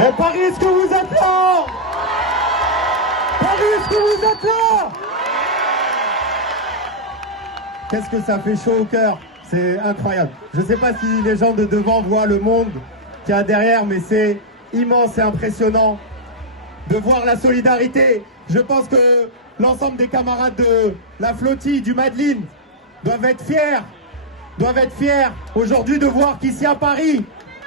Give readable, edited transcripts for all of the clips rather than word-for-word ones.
Mais Paris, est-ce que vous êtes là? Paris, est-ce que vous êtes là? Qu'est-ce que ça fait chaud au cœur? C'est incroyable. Je ne sais pas si les gens de devant voient le monde qu'il y a derrière, mais c'est immense et impressionnant de voir la solidarité. Je pense que l'ensemble des camarades de la flottille du Madeline doivent être fiers aujourd'hui de voir qu'ici à Paris,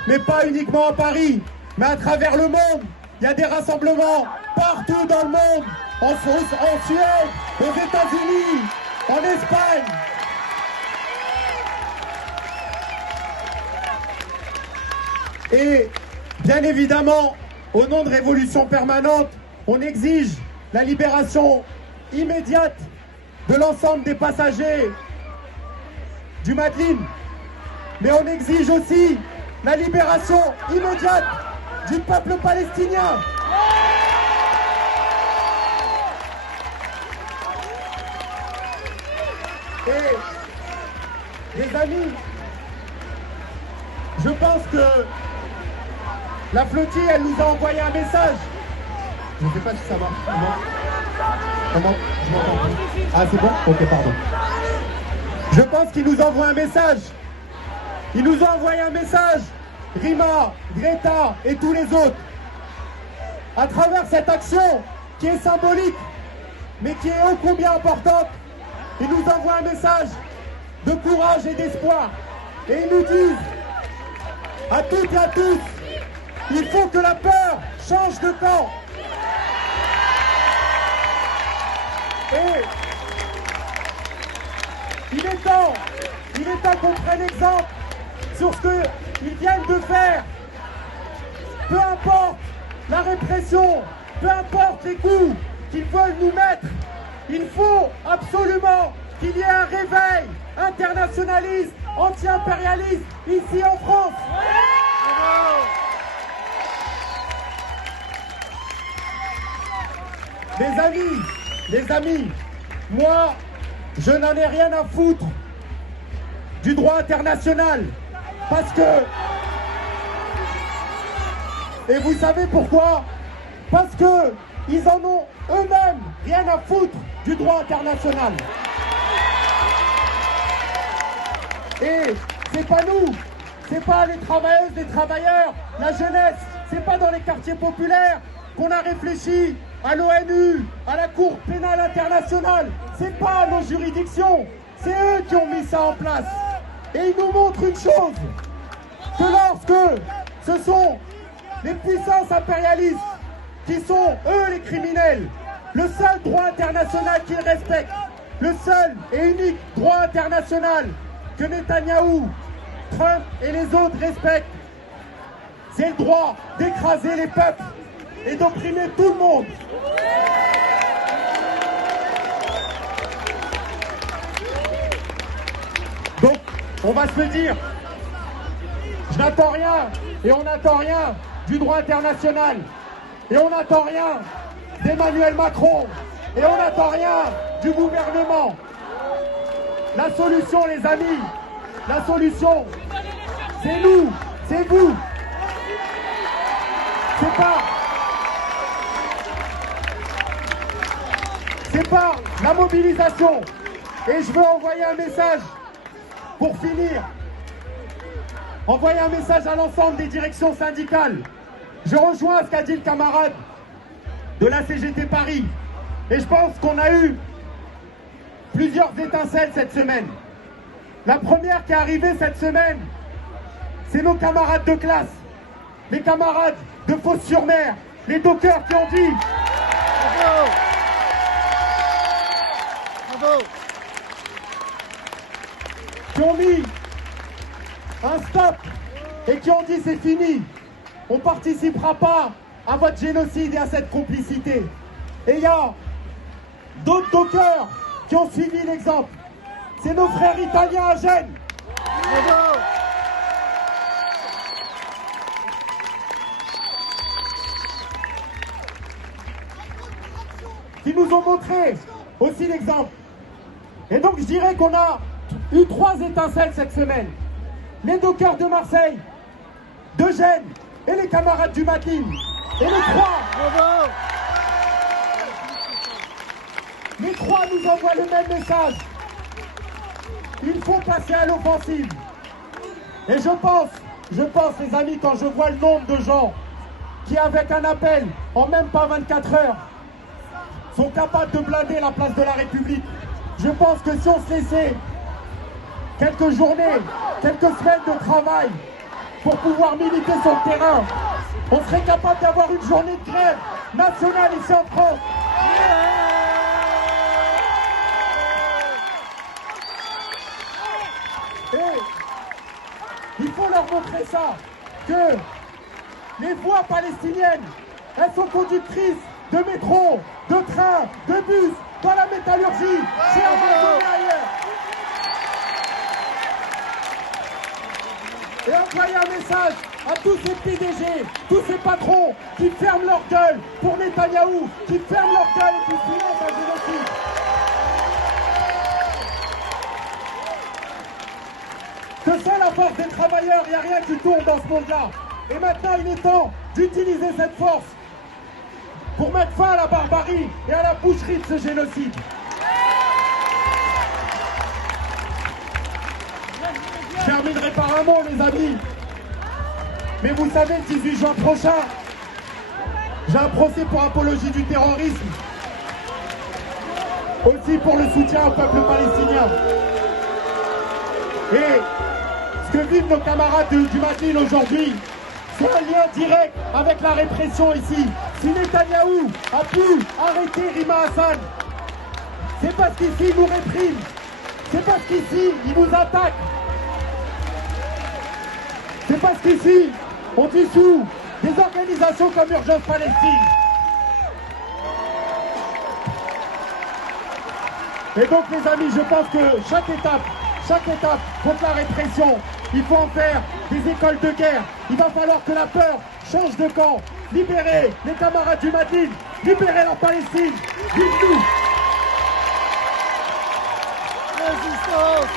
mais pas uniquement à Paris, mais à travers le monde, il y a des rassemblements partout dans le monde, en Suède, aux États-Unis, en Espagne. Et bien évidemment, au nom de Révolution Permanente, on exige la libération immédiate de l'ensemble des passagers du Madeline. Mais on exige aussi la libération immédiate du peuple palestinien. Et les amis, je pense que la flottille, elle nous a envoyé un message. Je ne sais pas si ça marche. Comment? Je m'entends plus. Ah, c'est bon? Ok, pardon. Je pense qu'il nous envoie un message. Il nous a envoyé un message. Rima, Greta et tous les autres. À travers cette action qui est symbolique, mais qui est ô combien importante, ils nous envoient un message de courage et d'espoir. Et ils nous disent, à toutes et à tous, il faut que la peur change de camp. Et il est temps qu'on prenne exemple sur ce qu'ils viennent de faire. Peu importe la répression, peu importe les coups qu'ils veulent nous mettre, il faut absolument qu'il y ait un réveil internationaliste, anti-impérialiste ici en France. Les amis, moi, je n'en ai rien à foutre du droit international. Parce que... Et vous savez pourquoi? Parce que ils en ont eux-mêmes rien à foutre du droit international. Et c'est pas nous, c'est pas les travailleuses, les travailleurs, la jeunesse, c'est pas dans les quartiers populaires qu'on a réfléchi à l'ONU, à la Cour pénale internationale. C'est pas nos juridictions, c'est eux qui ont mis ça en place. Et ils nous montrent une chose, que lorsque ce sont les puissances impérialistes qui sont, eux, les criminels, le seul droit international qu'ils respectent, le seul et unique droit international que Netanyahou, Trump et les autres respectent, c'est le droit d'écraser les peuples et d'opprimer tout le monde. Donc, on va se le dire, je n'attends rien et on n'attend rien du droit international. Et on n'attend rien d'Emmanuel Macron. Et on n'attend rien du gouvernement. La solution, les amis, la solution, c'est nous, c'est vous. C'est pas la mobilisation. Et je veux envoyer un message pour finir. Envoyer un message à l'ensemble des directions syndicales. Je rejoins ce qu'a dit le camarade de la CGT Paris. Et je pense qu'on a eu plusieurs étincelles cette semaine. La première qui est arrivée cette semaine, c'est nos camarades de classe. Les camarades de Fos-sur-Mer. Les dockers qui ont dit... Bravo. Bravo. Qui ont mis un stop et qui ont dit c'est fini. On ne participera pas à votre génocide et à cette complicité. Et il y a d'autres dockers qui ont suivi l'exemple. C'est nos frères italiens à Gênes. Bravo. Qui nous ont montré aussi l'exemple. Et donc je dirais qu'on a eu 3 étincelles cette semaine. Les dockers de Marseille, de Gênes et les camarades du Matin. Et Bravo. les trois nous envoient le même message. Il faut passer à l'offensive. Et je pense les amis, quand je vois le nombre de gens qui avec un appel en même pas 24 heures sont capables de blinder la place de la République, je pense que si on se laissait quelques journées, quelques semaines de travail pour pouvoir militer sur le terrain, on serait capable d'avoir une journée de grève nationale ici en France. Et il faut leur montrer ça, que les voies palestiniennes, elles sont conductrices de métro, de train, de bus, dans la métallurgie, chez Amazon et ailleurs. Et envoyer un message à tous ces PDG, tous ces patrons qui ferment leur gueule pour Netanyahou, qui ferment leur gueule et qui financent un génocide. Que c'est la force des travailleurs, il n'y a rien qui tourne dans ce monde-là. Et maintenant, il est temps d'utiliser cette force pour mettre fin à la barbarie et à la boucherie de ce génocide. Je terminerai par un mot, les amis. Mais vous savez, le 18 juin prochain, j'ai un procès pour apologie du terrorisme. Aussi pour le soutien au peuple palestinien. Et ce que vivent nos camarades du Matin aujourd'hui, c'est un lien direct avec la répression ici. Si Netanyahou a pu arrêter Rima Hassan, c'est parce qu'ici il nous réprime. C'est parce qu'ici il nous attaque. C'est parce qu'ici on dissout des organisations comme Urgence Palestine. Et donc les amis, je pense que chaque étape contre la répression, il faut en faire des écoles de guerre. Il va falloir que la peur change de camp. Libérer les camarades du Matin, libérer la Palestine. Vive nous! Résistance.